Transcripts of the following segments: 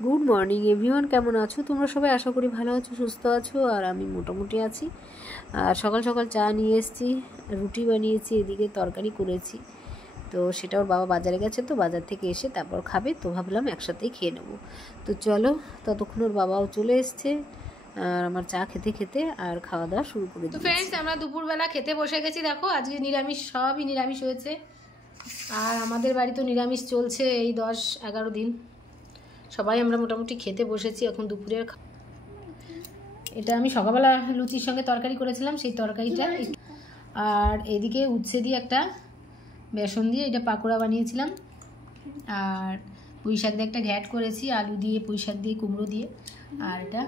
Good morning everyone, কেমন আছো তোমরা সবাই? আশা করি ভালো আছো, সুস্থ আছো। আর আমি মোটামুটি আছি। আর সকাল সকাল চা নিয়ে এসেছি, রুটি বানিয়েছি, এদিকে তরকারি করেছি। তো সেটা ওর বাবা বাজারে গেছে, তো বাজার থেকে এসে তারপর খাবে, তো ভাবলাম একসাথেই খেয়ে নেবো। তো চলো, ততক্ষণ ওর বাবাও চলে এসছে আর আমার চা খেতে খেতে আর খাওয়া দাওয়া শুরু করে দিই। তো ফ্রেন্ডস, আমরা দুপুরবেলা খেতে বসে গেছি। দেখো আজকে নিরামিষ, সবই নিরামিষ হয়েছে। আর আমাদের বাড়ি তো নিরামিষ চলছে এই 10-11 দিন। সবাই আমরা মোটামুটি খেতে বসেছি এখন দুপুরের। এটা আমি সকালবেলা লুচির সঙ্গে তরকারি করেছিলাম, সেই তরকারিটা। আর এদিকে উচ্ছে দিয়ে একটা বেসন দিয়ে এটা পাকোড়া বানিয়েছিলাম। আর পুঁই শাক দিয়ে একটা ঘ্যাট করেছি, আলু দিয়ে, পুঁই শাক দিয়ে, কুমড়ো দিয়ে। আর এটা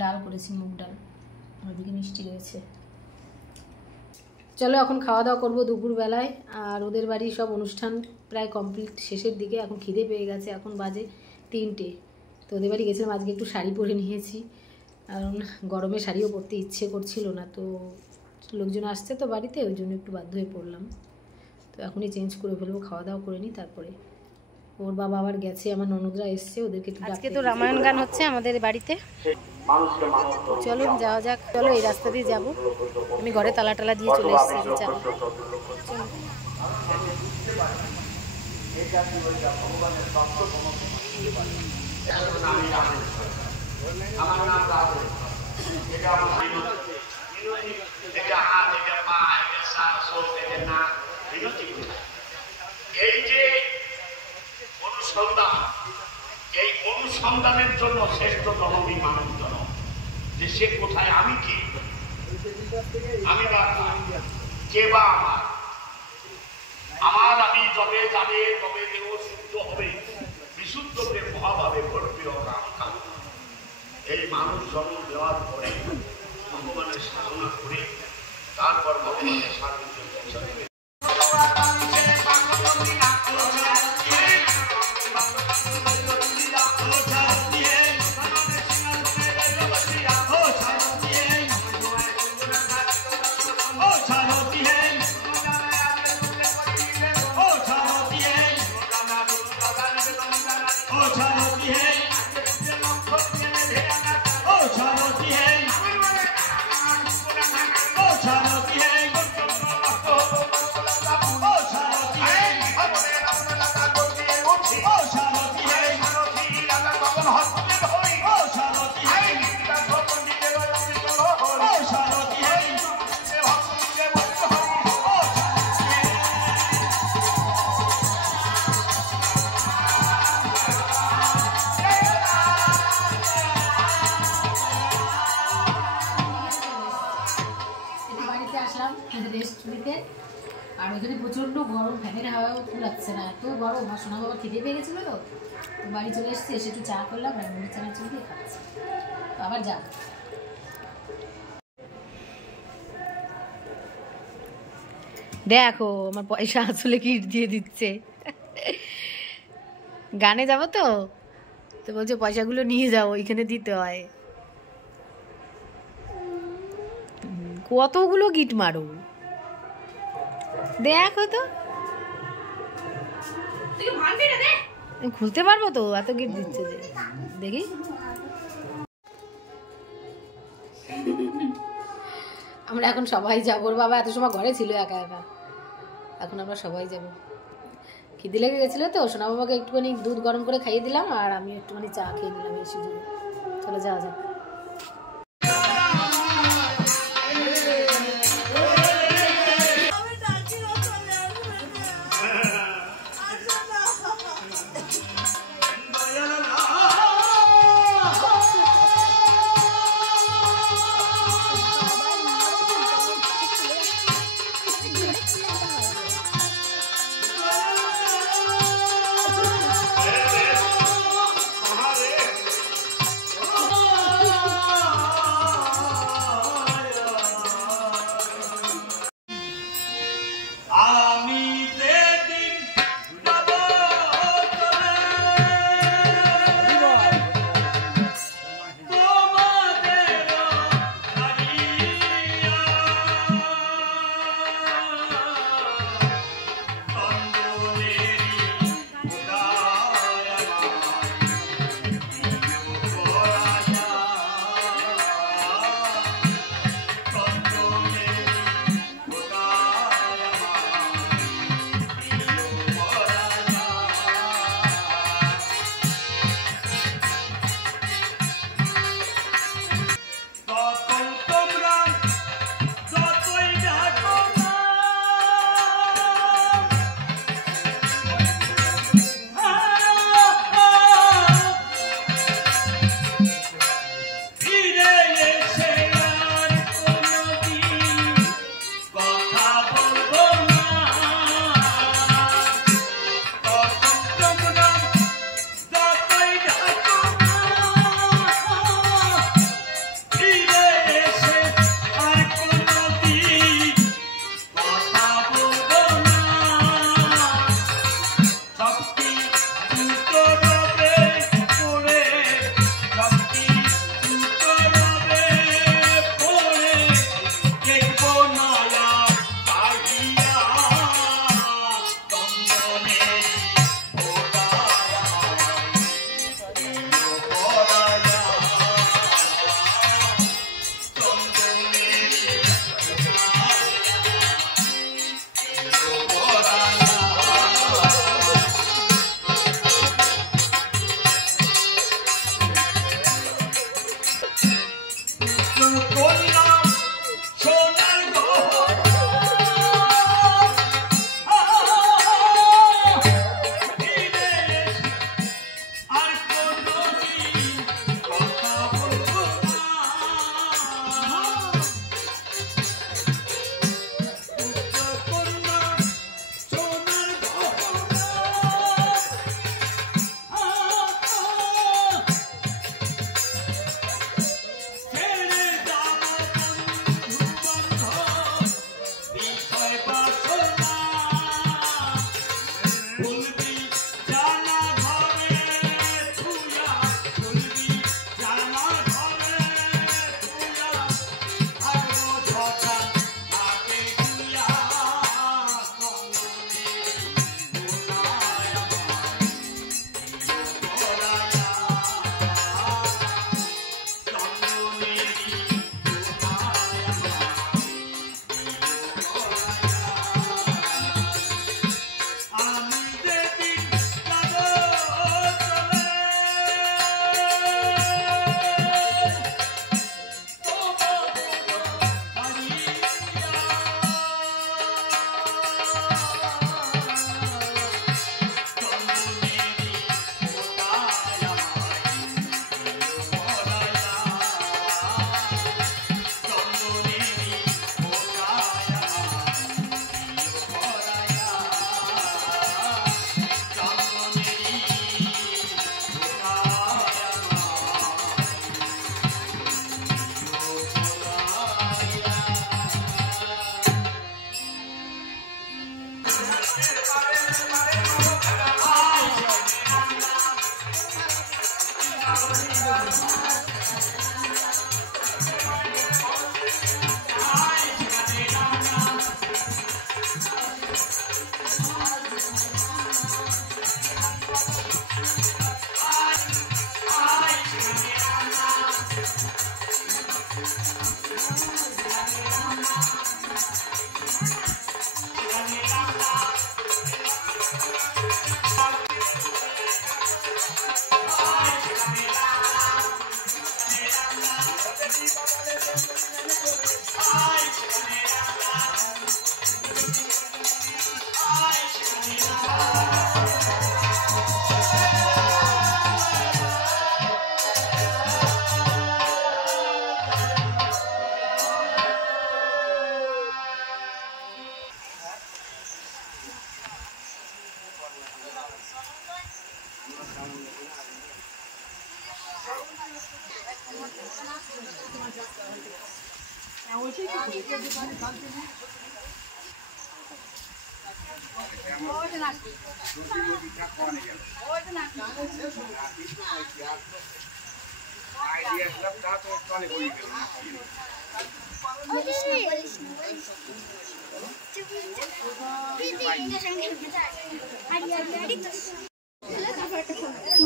ডাল করেছি, মুগ ডাল। ওদিকে মিষ্টি রয়েছে। চলো এখন খাওয়া দাওয়া করবো দুপুরবেলায়। আর ওদের বাড়ির সব অনুষ্ঠান প্রায় কমপ্লিট, শেষের দিকে। এখন খিদে পেয়ে গেছে, এখন বাজে 3টে। তো ওদের বাড়ি গেছিলাম, আজকে একটু শাড়ি পরে নিয়েছি, কারণ গরমে শাড়িও পরতে ইচ্ছে করছিল না। তো লোকজন আসছে তো বাড়িতে, ওই জন্য একটু বাধ্য হয়ে পড়লাম। তো এখনই চেঞ্জ করে ফেলবো, খাওয়া দাওয়া করে নিই তারপরে। ওর বাবা আবার গেছে, আমার ননদরা এসছে, ওদেরকে একটু। আজকে তো রামায়ণ গান হচ্ছে আমাদের বাড়িতে। চলো যাওয়া যাক। চলো এই রাস্তা দিয়ে যাবো। আমি ঘরে তালা টালা দিয়ে চলে এসেছি। চলো এই যে অনুসন্ধান, এই অনুসন্ধানের জন্য শ্রেষ্ঠতম মানব জনম, যে সে কোথায়, আমি কি, আমি বা কে বা আমার আমি যবে যাবে তবে দেহ শুদ্ধ হবে, বিশুদ্ধ প্রেম মহাভাবে ঘটবে রাম কাম। এই মানুষ জন্ম দেওয়ার পরে ভগবানের সাধনা করে তারপর ভগবানের সান্নিধ্যে পৌঁছাবে। আর ওইখানে প্রচণ্ড গরম, ফ্যানের হাওয়াও লাগছে না, এত গরম। আর সোনা বাবা খিদে পেয়ে গেছিলো, তো বাড়ি চলে এসেছি, এসে একটু চা করলাম, আর মুড়ি চানাচুর দিয়ে খাচ্ছি। তো আবার যা, দেখো আমার পয়সা আসলে কিট দিয়ে দিচ্ছে। গানে যাবো তো, তো বলছে পয়সাগুলো নিয়ে যাও, ওইখানে দিতে হয়। কতগুলো গিট মারো, দেখো তো। খুলতে পারবো তো, এত গিট দিচ্ছে যে। দেখি, আমরা এখন সবাই যাবো। ওর বাবা এত সময় ঘরে ছিল একা একা, এখন আমরা সবাই যাবো। খিদে লেগে গেছিলো তো, সোনা বাবাকে একটুখানি দুধ গরম করে খাইয়ে দিলাম, আর আমি একটুখানি চা খেয়ে দিলাম এই সুযোগে। চলো যাওয়া যাক।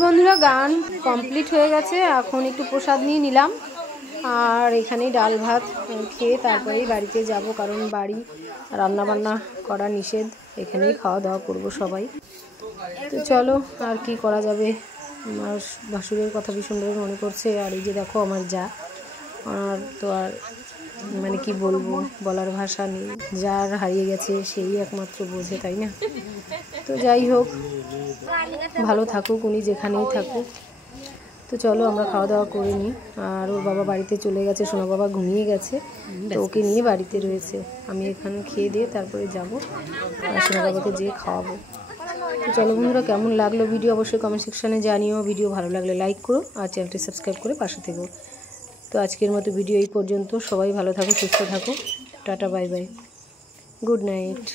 বন্ধুরা গান কমপ্লিট হয়ে গেছে, এখন একটু প্রসাদ নিয়ে নিলাম আর এখানেই ডাল ভাত খেয়ে তারপরেই বাড়িতে যাব, কারণ বাড়ি রান্না বান্না করা নিষেধ, এখানেই খাওয়া দাওয়া করব সবাই। তো চলো আর কি করা যাবে, আমার ভাসুরের কথা ভীষণভাবে মনে পড়ছে। আর এই যে দেখো আমার যা, আর তো আর মানে কি বলবো, বলার ভাষা নেই। যার হারিয়ে গেছে সেই একমাত্র বোঝে, তাই না? তো যাই হোক, ভালো থাকুক উনি যেখানেই থাকুক। তো চলো আমরা খাওয়া দাওয়া করে নিই। আর ওর বাবা বাড়িতে চলে গেছে, সোনা বাবা ঘুমিয়ে গেছে, তো ওকে নিয়ে বাড়িতে রয়েছে। আমি এখানে খেয়ে দিয়ে তারপরে যাব আর সোনা বাবাকে যেয়ে খাওয়াবো। তো চলো বন্ধুরা, কেমন লাগলো ভিডিও অবশ্যই কমেন্ট সেকশানে জানিও। ভিডিও ভালো লাগলে লাইক করো আর চ্যানেলটি সাবস্ক্রাইব করে পাশে থেকো। তো আজকের মতো ভিডিও এই পর্যন্ত। সবাই ভালো থাকো, সুস্থ থাকো, tata bye bye, good night.